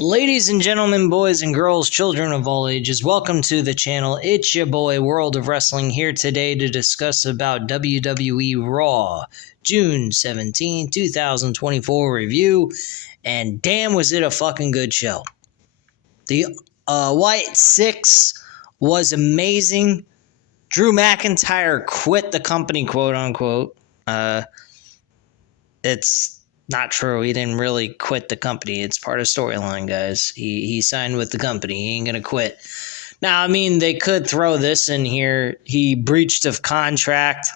Ladies and gentlemen, boys and girls, children of all ages, welcome to the channel. It's your boy, World of Wrestling, here today to discuss about WWE Raw, June 17, 2024 review, and damn was it a fucking good show. The Wyatt 6 was amazing. Drew McIntyre quit the company, quote unquote. It's not true. He didn't really quit the company. It's part of storyline, guys. He signed with the company. He ain't gonna quit. Now, I mean, they could throw this in here. He breached of contract.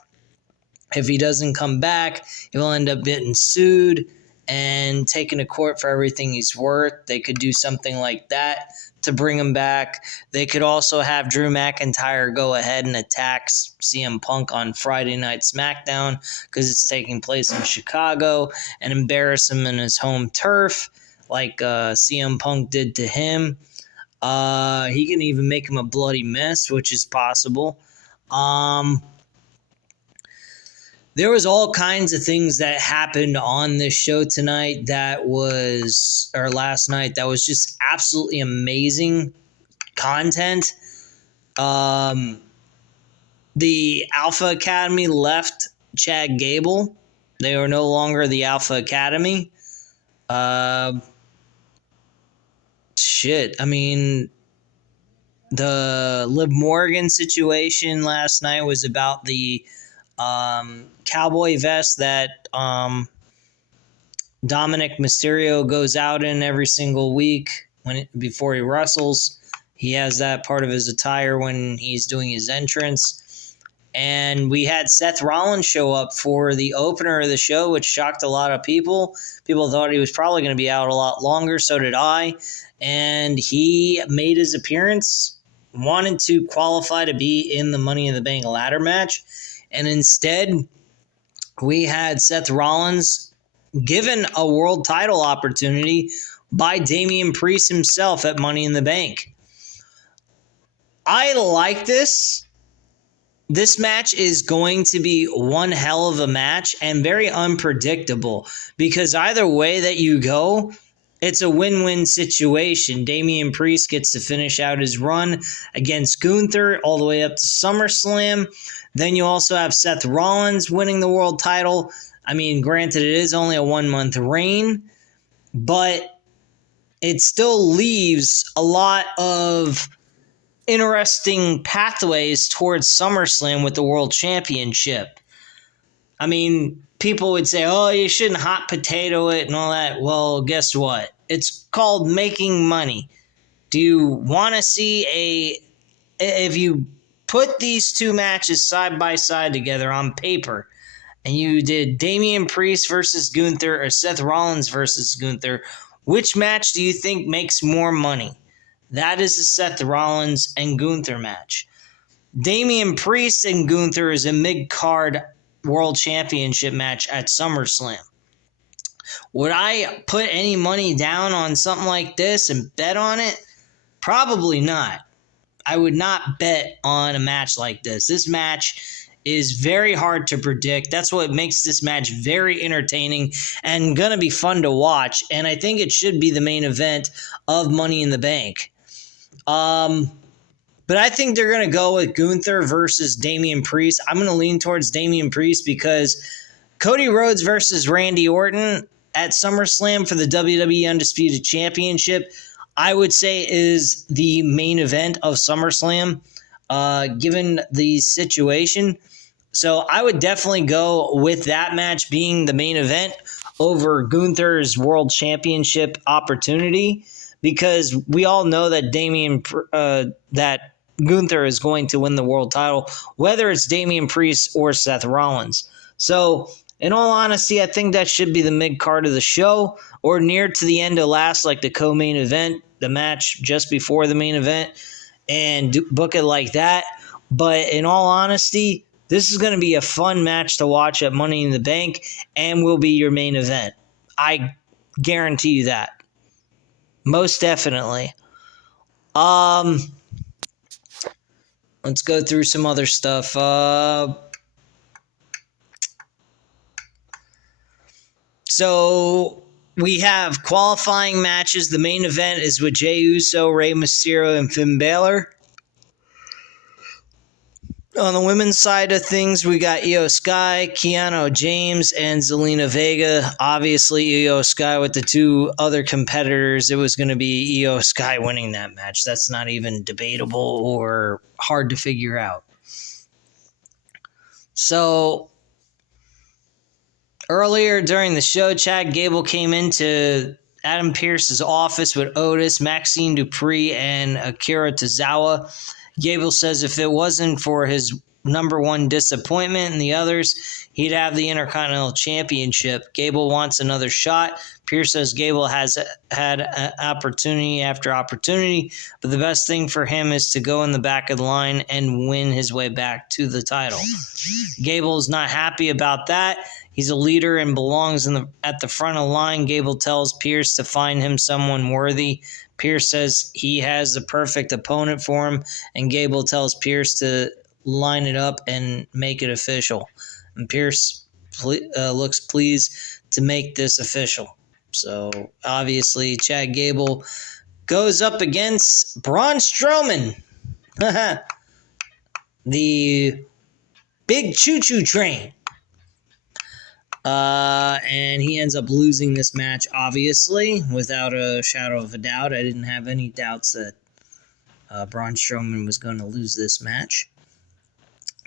If he doesn't come back, he'll end up getting sued and taken to court for everything he's worth. They could do something like that to bring him back. They could also have Drew McIntyre go ahead and attack CM Punk on Friday Night SmackDown because it's taking place in Chicago and embarrass him in his home turf like CM Punk did to him. He can even make him a bloody mess, which is possible. There was all kinds of things that happened on this show tonight last night that was just absolutely amazing content. The Alpha Academy left Chad Gable. They are no longer the Alpha Academy. I mean, the Liv Morgan situation last night was about the cowboy vest that Dominic Mysterio goes out in every single week before he wrestles. He has that part of his attire when he's doing his entrance. And we had Seth Rollins show up for the opener of the show, which shocked a lot of people. People thought he was probably going to be out a lot longer, so did I. And he made his appearance, wanted to qualify to be in the Money in the Bank ladder match. And instead, we had Seth Rollins given a world title opportunity by Damian Priest himself at Money in the Bank. I like this. This match is going to be one hell of a match and very unpredictable because either way that you go, it's a win-win situation. Damian Priest gets to finish out his run against Gunther all the way up to SummerSlam. Then you also have Seth Rollins winning the world title. I mean, granted, it is only a 1-month reign, but it still leaves a lot of interesting pathways towards SummerSlam with the World Championship. I mean, people would say, oh, you shouldn't hot potato it and all that. Well, guess what? It's called making money. Do you want to see if you put these two matches side by side together on paper, and you did Damian Priest versus Gunther or Seth Rollins versus Gunther, which match do you think makes more money? That is the Seth Rollins and Gunther match. Damian Priest and Gunther is a mid-card World Championship match at SummerSlam. Would I put any money down on something like this and bet on it? Probably not. I would not bet on a match like this. This match is very hard to predict. That's what makes this match very entertaining and going to be fun to watch. And I think it should be the main event of Money in the Bank. But I think they're going to go with Gunther versus Damian Priest. I'm going to lean towards Damian Priest because Cody Rhodes versus Randy Orton at SummerSlam for the WWE Undisputed Championship, I would say, is the main event of SummerSlam, given the situation. So I would definitely go with that match being the main event over Gunther's World Championship opportunity, because we all know that that Gunther is going to win the world title, whether it's Damian Priest or Seth Rollins. So, in all honesty, I think that should be the mid-card of the show, or near to the end of last, like the co-main event, the match just before the main event, and book it like that. But in all honesty, this is going to be a fun match to watch at Money in the Bank and will be your main event. I guarantee you that. Most definitely. Let's go through some other stuff. So We have qualifying matches. The main event is with Jey Uso, Rey Mysterio, and Finn Balor. On the women's side of things, we got Io Sky, Keanu James, and Zelina Vega. Obviously, Io Sky with the two other competitors, it was going to be Io Sky winning that match. That's not even debatable or hard to figure out. So, earlier during the show, Chad Gable came into Adam Pearce's office with Otis, Maxine Dupree, and Akira Tozawa. Gable says if it wasn't for his number one disappointment and the others, he'd have the Intercontinental Championship. Gable wants another shot. Pearce says Gable has had opportunity after opportunity, but the best thing for him is to go in the back of the line and win his way back to the title. Gable's not happy about that. He's a leader and belongs at the front of the line. Gable tells Pearce to find him someone worthy. Pearce says he has the perfect opponent for him, and Gable tells Pearce to line it up and make it official. And Pearce looks pleased to make this official. So, obviously, Chad Gable goes up against Braun Strowman. The big choo-choo train. And he ends up losing this match, obviously, without a shadow of a doubt. I didn't have any doubts that Braun Strowman was going to lose this match.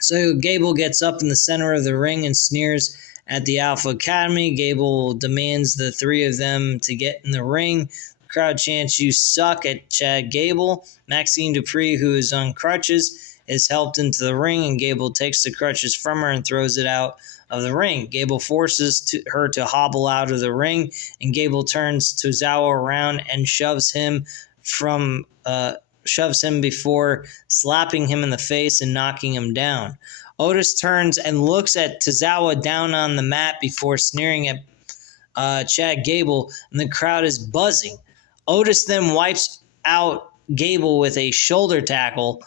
So Gable gets up in the center of the ring and sneers at the Alpha Academy. Gable demands the three of them to get in the ring. The crowd chants, "You suck," at Chad Gable. Maxine Dupree, who is on crutches, is helped into the ring, and Gable takes the crutches from her and throws it out of the ring. Gable forces her to hobble out of the ring, and Gable turns Tozawa around and shoves him before slapping him in the face and knocking him down. Otis turns and looks at Tozawa down on the mat before sneering at Chad Gable, and the crowd is buzzing. Otis then wipes out Gable with a shoulder tackle,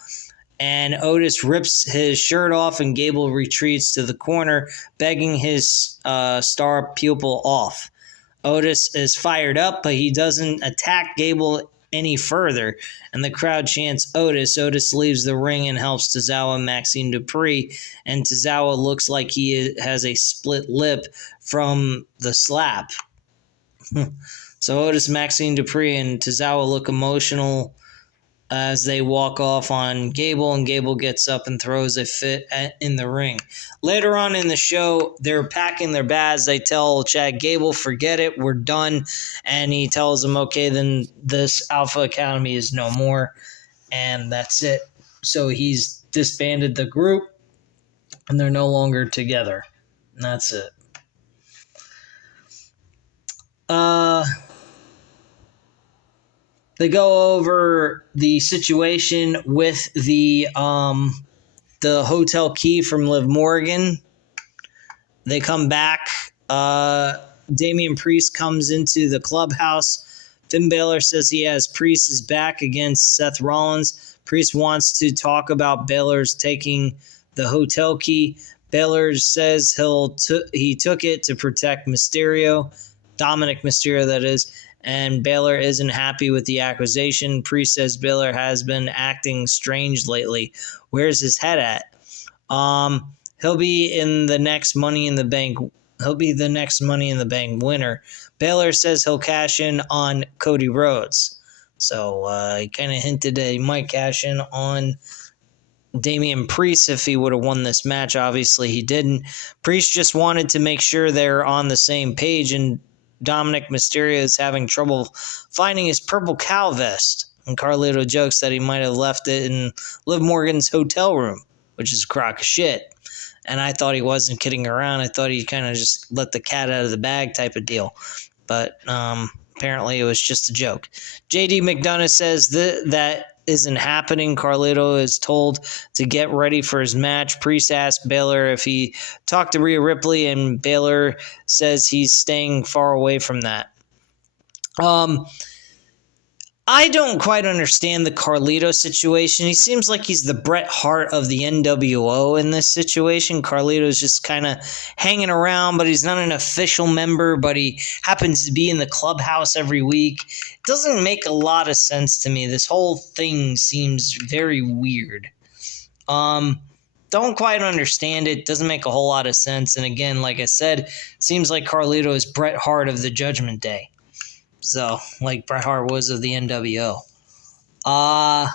and Otis rips his shirt off, and Gable retreats to the corner, begging his star pupil off. Otis is fired up, but he doesn't attack Gable any further, and the crowd chants Otis. Otis leaves the ring and helps Tozawa and Maxine Dupree, and Tozawa looks like he has a split lip from the slap. So Otis, Maxine Dupree, and Tozawa look emotional as they walk off on Gable, and Gable gets up and throws a fit in the ring. Later on in the show, they're packing their bags. They tell Chad Gable, forget it, we're done. And he tells them, okay, then this Alpha Academy is no more. And that's it. So he's disbanded the group, and they're no longer together. And that's it. They go over the situation with the hotel key from Liv Morgan. They come back. Damian Priest comes into the clubhouse. Finn Balor says he has Priest's back against Seth Rollins. Priest wants to talk about Balor's taking the hotel key. Balor says he took it to protect Mysterio, Dominic Mysterio, that is. And Balor isn't happy with the accusation. Priest says Balor has been acting strange lately. Where's his head at? He'll be in the next Money in the Bank. He'll be the next Money in the Bank winner. Balor says he'll cash in on Cody Rhodes. So he kind of hinted that he might cash in on Damian Priest if he would have won this match. Obviously, he didn't. Priest just wanted to make sure they're on the same page, and Dominic Mysterio is having trouble finding his purple cow vest. And Carlito jokes that he might have left it in Liv Morgan's hotel room, which is a crock of shit. And I thought he wasn't kidding around. I thought he kind of just let the cat out of the bag type of deal. But apparently it was just a joke. JD McDonough says that isn't happening. Carlito is told to get ready for his match. Priest asks Balor if he talked to Rhea Ripley, and Balor says he's staying far away from that. I don't quite understand the Carlito situation. He seems like he's the Bret Hart of the NWO in this situation. Carlito's just kind of hanging around, but he's not an official member, but he happens to be in the clubhouse every week. It doesn't make a lot of sense to me. This whole thing seems very weird. Don't quite understand it. Doesn't make a whole lot of sense. And again, like I said, seems like Carlito is Bret Hart of the Judgment Day. So, like Bret Hart was of the NWO. I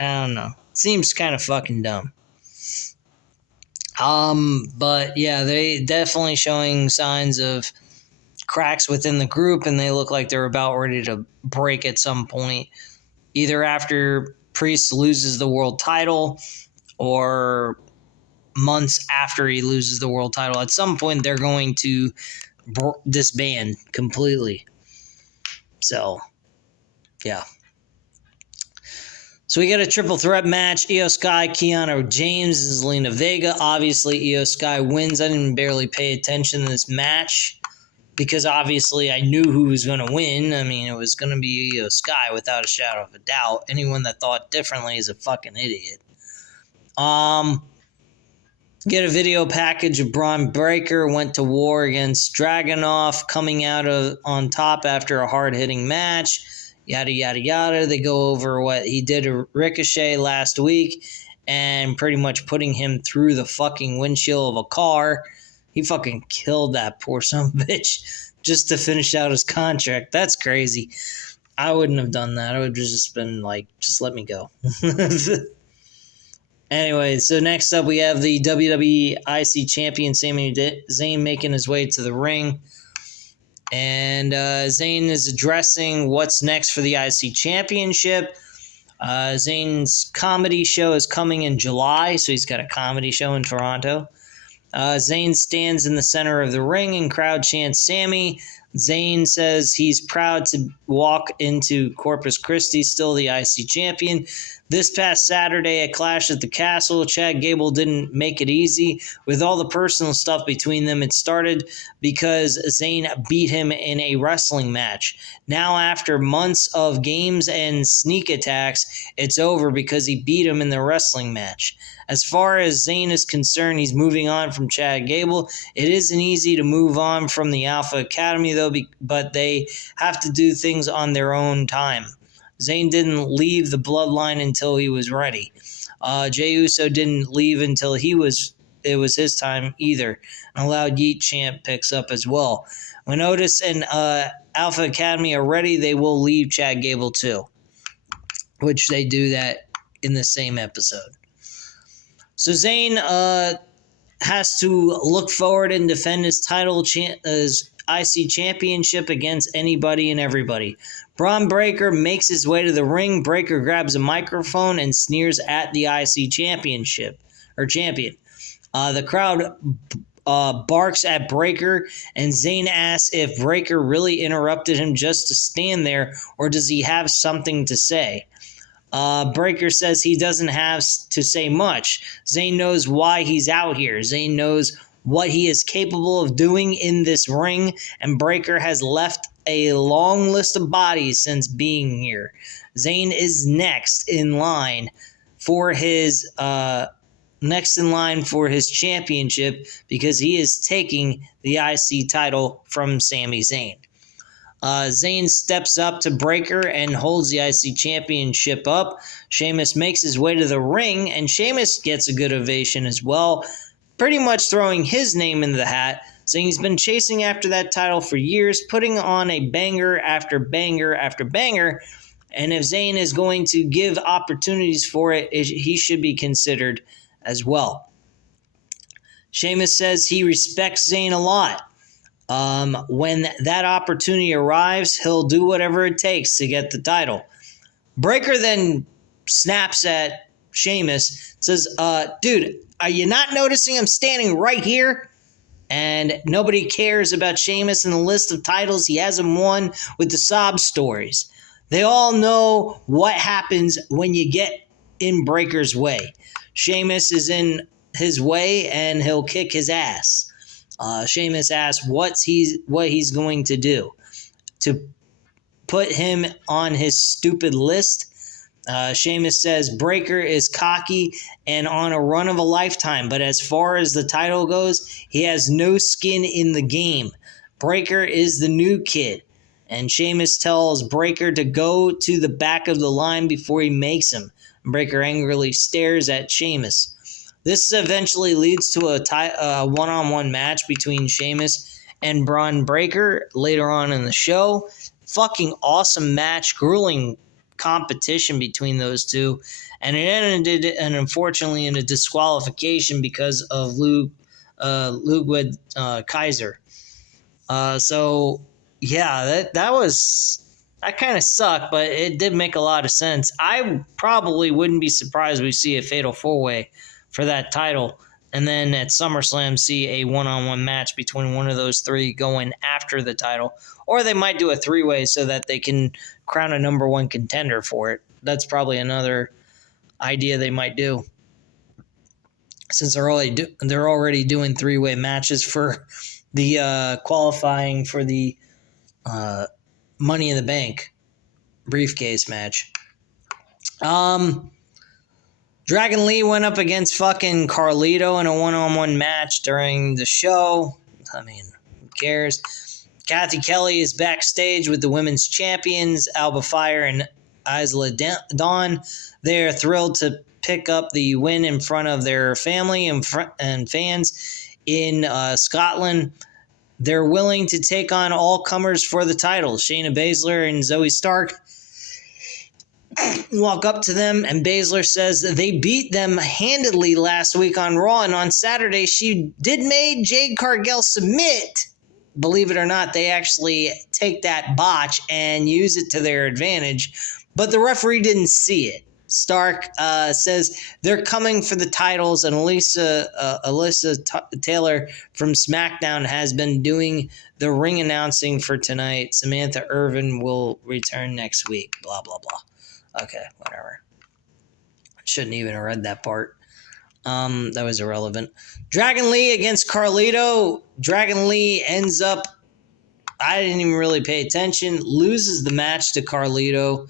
don't know. Seems kind of fucking dumb. But yeah, they definitely showing signs of cracks within the group, and they look like they're about ready to break at some point. Either after Priest loses the world title, or months after he loses the world title. At some point, they're going to disband completely. So, yeah. So we got a triple threat match. Io Sky, Kiana James, and Zelina Vega. Obviously, Io Sky wins. I didn't barely pay attention to this match because obviously I knew who was going to win. I mean, it was going to be Io Sky without a shadow of a doubt. Anyone that thought differently is a fucking idiot. Get a video package of Braun Breaker went to war against Dragunov, coming out on top after a hard-hitting match. Yada, yada, yada. They go over what he did to Ricochet last week and pretty much putting him through the fucking windshield of a car. He fucking killed that poor son of a bitch just to finish out his contract. That's crazy. I wouldn't have done that. I would have just been like, just let me go. Anyway, so next up we have the WWE IC Champion Sami Zayn making his way to the ring. And Zayn is addressing what's next for the IC Championship. Zayn's comedy show is coming in July, so he's got a comedy show in Toronto. Zayn stands in the center of the ring and crowd chants Sami. Zayn says he's proud to walk into Corpus Christi, still the IC champion. This past Saturday at Clash at the Castle, Chad Gable didn't make it easy. With all the personal stuff between them, it started because Zayn beat him in a wrestling match. Now, after months of games and sneak attacks, it's over because he beat him in the wrestling match. As far as Zayn is concerned, he's moving on from Chad Gable. It isn't easy to move on from the Alpha Academy, though, but they have to do things on their own time. Zayn didn't leave the bloodline until he was ready. Jey Uso didn't leave until it was his time either. And Loud Yeet chant picks up as well. When Otis and Alpha Academy are ready, they will leave Chad Gable too, which they do that in the same episode. So Zayn has to look forward and defend his title, his IC championship against anybody and everybody. Braun Breaker makes his way to the ring. Breaker grabs a microphone and sneers at the IC champion. The crowd barks at Breaker, and Zayn asks if Breaker really interrupted him just to stand there, or does he have something to say? Breaker says he doesn't have to say much. Zayn knows why he's out here. Zayn knows what he is capable of doing in this ring, and Breaker has left a long list of bodies since being here. Zayn is next in line for his championship because he is taking the IC title from Sami Zayn. Zayn steps up to Breaker and holds the IC championship up. Sheamus makes his way to the ring, and Sheamus gets a good ovation as well, pretty much throwing his name into the hat, saying he's been chasing after that title for years, putting on a banger after banger after banger, and if Zayn is going to give opportunities for it, he should be considered as well. Sheamus says he respects Zayn a lot. When that opportunity arrives, he'll do whatever it takes to get the title. Breaker then snaps at Sheamus, says, dude, are you not noticing I'm standing right here? And nobody cares about Sheamus and the list of titles he hasn't won with the sob stories. They all know what happens when you get in Breaker's way. Sheamus is in his way and he'll kick his ass. Sheamus asks what he's going to do to put him on his stupid list. Sheamus says Breakker is cocky and on a run of a lifetime, but as far as the title goes, he has no skin in the game. Breakker is the new kid. And Sheamus tells Breakker to go to the back of the line before he makes him. Breakker angrily stares at Sheamus. This eventually leads to a one-on-one match between Sheamus and Braun Breakker later on in the show. Fucking awesome match, grueling competition between those two, and it ended, and unfortunately, in a disqualification because of Ludwig Kaiser. So yeah, that kind of sucked, but it did make a lot of sense. I probably wouldn't be surprised we see a fatal 4-way for that title, and then at SummerSlam see a one-on-one match between one of those three going after the title. Or they might do a 3-way so that they can crown a number one contender for it. That's probably another idea they might do. Since they're already doing 3-way matches for the qualifying for the Money in the Bank briefcase match. Dragon Lee went up against fucking Carlito in a one-on-one match during the show. I mean, who cares? Kathy Kelly is backstage with the women's champions, Alba Fire and Isla Dawn. They are thrilled to pick up the win in front of their family and fans in Scotland. They're willing to take on all comers for the title. Shayna Baszler and Zoe Stark walk up to them, and Baszler says that they beat them handedly last week on Raw, and on Saturday she did make Jade Cargill submit. Believe it or not, they actually take that botch and use it to their advantage, but the referee didn't see it. Stark says they're coming for the titles, and Alyssa Taylor from SmackDown has been doing the ring announcing for tonight. Samantha Irvin will return next week. Blah, blah, blah. Okay, whatever. Shouldn't even have read that part. That was irrelevant. Dragon Lee against Carlito. Dragon Lee ends up, I didn't even really pay attention, loses the match to Carlito.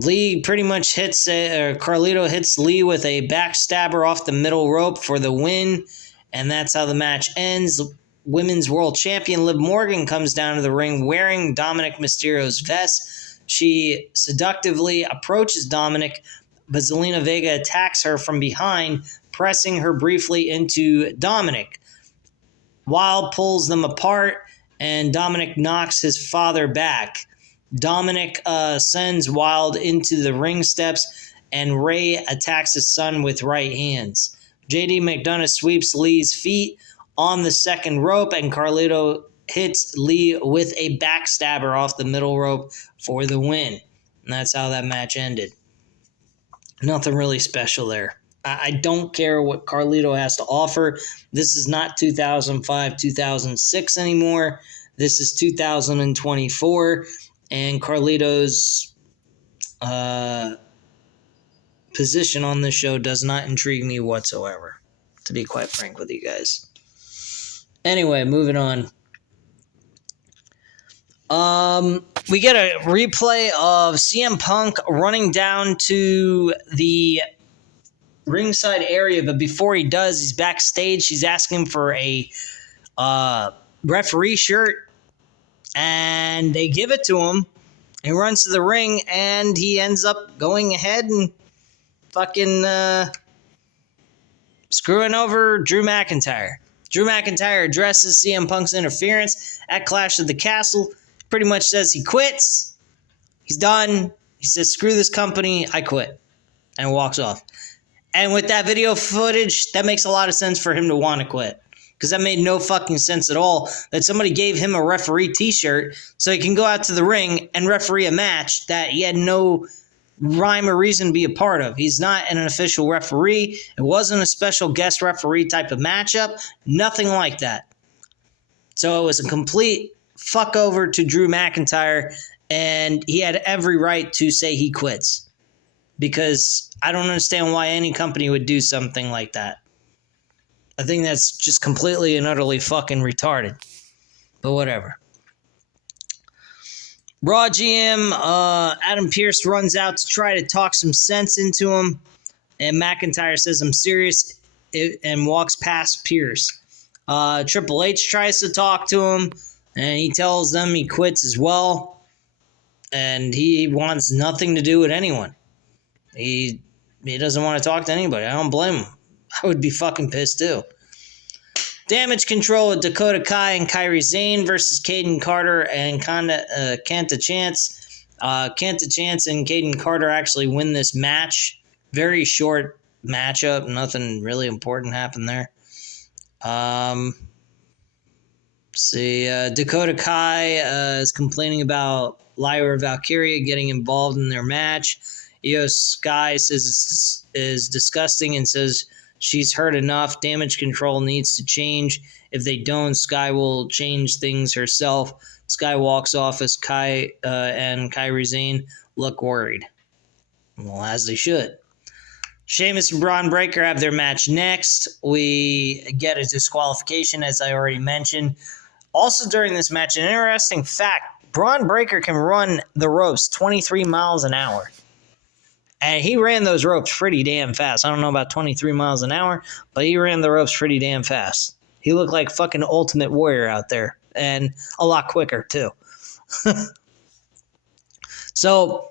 Lee pretty much Carlito hits Lee with a backstabber off the middle rope for the win, and that's how the match ends. Women's World Champion Liv Morgan comes down to the ring wearing Dominic Mysterio's vest. She seductively approaches Dominic, but Zelina Vega attacks her from behind, pressing her briefly into Dominic. Wilde pulls them apart, and Dominic knocks his father back. Dominic sends Wilde into the ring steps, and Ray attacks his son with right hands. JD McDonough sweeps Lee's feet on the second rope, and Carlito hits Lee with a backstabber off the middle rope for the win. And that's how that match ended. Nothing really special there. I don't care what Carlito has to offer. This is not 2005, 2006 anymore. This is 2024. And Carlito's position on this show does not intrigue me whatsoever, to be quite frank with you guys. Anyway, moving on. We get a replay of CM Punk running down to the ringside area, but before he does, he's backstage. He's asking for a referee shirt, and they give it to him. He runs to the ring, and he ends up going ahead and fucking screwing over Drew McIntyre. Drew McIntyre addresses CM Punk's interference at Clash of the Castle. Pretty much says he quits. He's done. He says, screw this company, I quit. And walks off. And with that video footage, that makes a lot of sense for him to want to quit. Because that made no fucking sense at all that somebody gave him a referee t-shirt so he can go out to the ring and referee a match that he had no rhyme or reason to be a part of. He's not an official referee. It wasn't a special guest referee type of matchup. Nothing like that. So it was a complete fuck over to Drew McIntyre, and he had every right to say he quits. Because I don't understand why any company would do something like that. I think that's just completely and utterly fucking retarded. But whatever. Raw GM Adam Pearce runs out to try to talk some sense into him, and McIntyre says, "I'm serious," and walks past Pearce. Triple H tries to talk to him, and he tells them he quits as well, and he wants nothing to do with anyone. He doesn't want to talk to anybody. I don't blame him. I would be fucking pissed too. Damage Control with Dakota Kai and Kairi Sane versus Caden Carter and Kenta Chance. Kenta Chance and Caden Carter actually win this match. Very short matchup. Nothing really important happened there. Dakota Kai is complaining about Lyra Valkyria getting involved in their match. Io Sky says is disgusting and says she's heard enough. Damage Control needs to change. If they don't, Sky will change things herself. Sky walks off as Kai and Kairi Sane look worried. Well, as they should. Sheamus and Braun Breaker have their match next. We get a disqualification, as I already mentioned. Also during this match, an interesting fact, Braun Breaker can run the ropes 23 miles an hour. And he ran those ropes pretty damn fast. I don't know about 23 miles an hour, but he ran the ropes pretty damn fast. He looked like fucking Ultimate Warrior out there. And a lot quicker, too. So,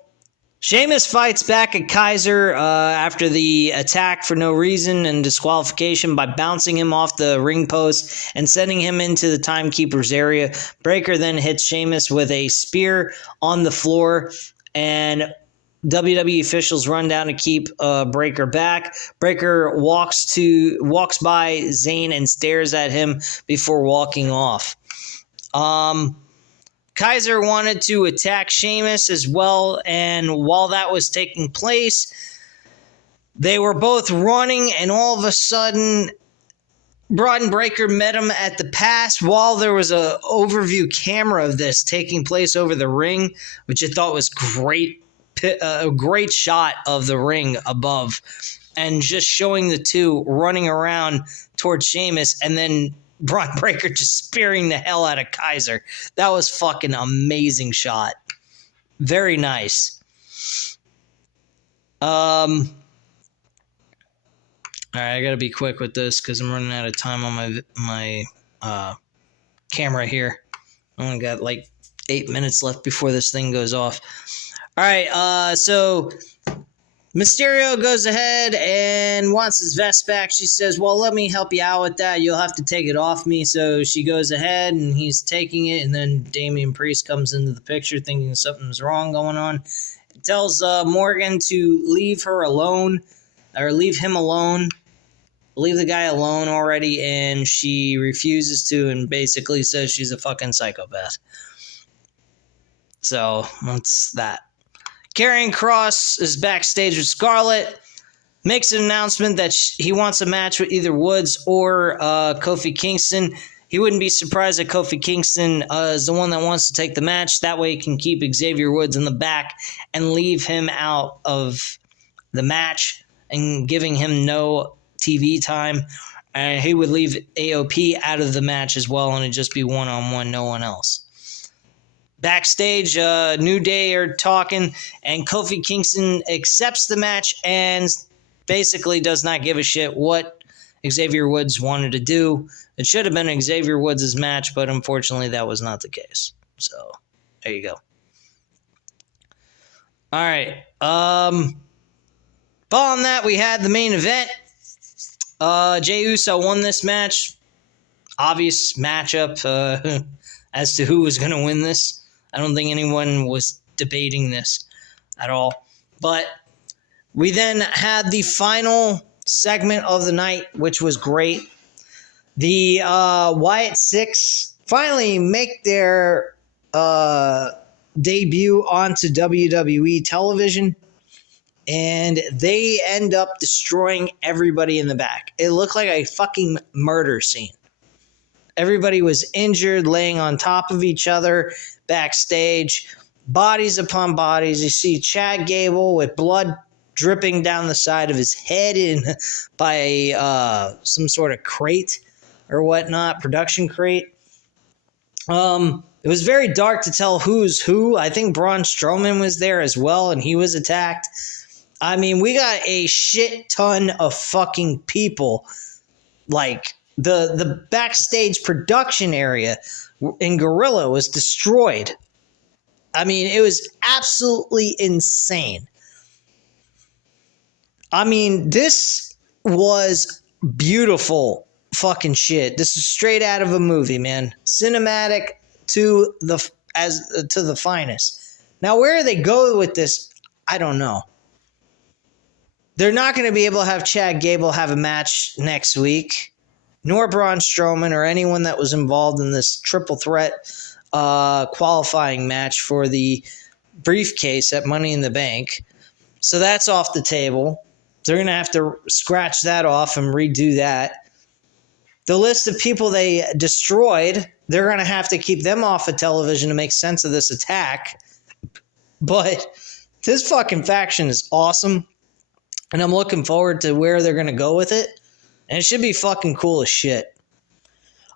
Sheamus fights back at Kaiser after the attack for no reason and disqualification by bouncing him off the ring post and sending him into the timekeeper's area. Breaker then hits Sheamus with a spear on the floor, and WWE officials run down to keep Breaker back. Breaker walks by Zayn and stares at him before walking off. Kaiser wanted to attack Sheamus as well, and while that was taking place, they were both running, and all of a sudden, Braun Breaker met him at the pass while there was an overview camera of this taking place over the ring, which I thought was great. A great shot of the ring above, and just showing the two running around towards Sheamus, and then Braun Breaker just spearing the hell out of Kaiser. That was fucking amazing shot. Very nice. All right, I gotta be quick with this because I'm running out of time on my camera here. I only got like 8 minutes left before this thing goes off. All right, so Mysterio goes ahead and wants his vest back. She says, well, let me help you out with that. You'll have to take it off me. So she goes ahead and he's taking it, and then Damian Priest comes into the picture thinking something's wrong going on. It tells Morgan to leave her alone, or leave him alone. Leave the guy alone already, and she refuses to and basically says she's a fucking psychopath. So that's that. Karrion Kross is backstage with Scarlett, makes an announcement that he wants a match with either Woods or Kofi Kingston. He wouldn't be surprised that Kofi Kingston is the one that wants to take the match. That way he can keep Xavier Woods in the back and leave him out of the match and giving him no TV time. And he would leave AOP out of the match as well, and it'd just be one-on-one, no one else. Backstage, New Day are talking, and Kofi Kingston accepts the match and basically does not give a shit what Xavier Woods wanted to do. It should have been Xavier Woods' match, but unfortunately that was not the case. So, there you go. All right. Following that, we had the main event. Jey Uso won this match. Obvious matchup as to who was going to win this. I don't think anyone was debating this at all. But we then had the final segment of the night, which was great. The Wyatt Six finally make their debut onto WWE television, and they end up destroying everybody in the back. It looked like a fucking murder scene. Everybody was injured, laying on top of each other backstage, bodies upon bodies. You see Chad Gable with blood dripping down the side of his head in by some sort of crate or whatnot, production crate. It It was very dark to tell who's who. I think Braun Strowman was there as well, and he was attacked. I mean, we got a shit ton of fucking people. Like, the backstage production area in Gorilla was destroyed. I mean, it was absolutely insane. I mean, this was beautiful fucking shit. This is straight out of a movie, man. Cinematic to the finest. Now, where they go with this, I don't know. They're not going to be able to have Chad Gable have a match next week, nor Braun Strowman or anyone that was involved in this triple threat qualifying match for the briefcase at Money in the Bank. So that's off the table. They're going to have to scratch that off and redo that. The list of people they destroyed, they're going to have to keep them off of television to make sense of this attack. But this fucking faction is awesome. And I'm looking forward to where they're going to go with it. And it should be fucking cool as shit.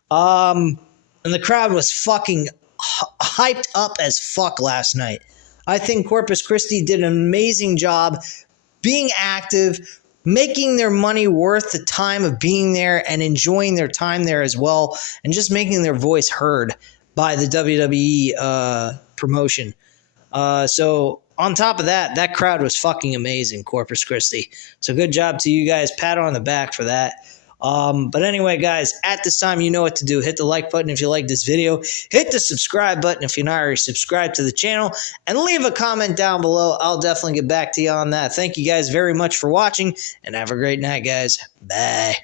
And the crowd was fucking hyped up as fuck last night. I think Corpus Christi did an amazing job being active, making their money worth the time of being there and enjoying their time there as well, and just making their voice heard by the WWE promotion. So on top of that, that crowd was fucking amazing, Corpus Christi. So good job to you guys. Pat on the back for that. But anyway, guys, at this time, you know what to do. Hit the like button if you like this video. Hit the subscribe button if you're not already subscribed to the channel. And leave a comment down below. I'll definitely get back to you on that. Thank you guys very much for watching. And have a great night, guys. Bye.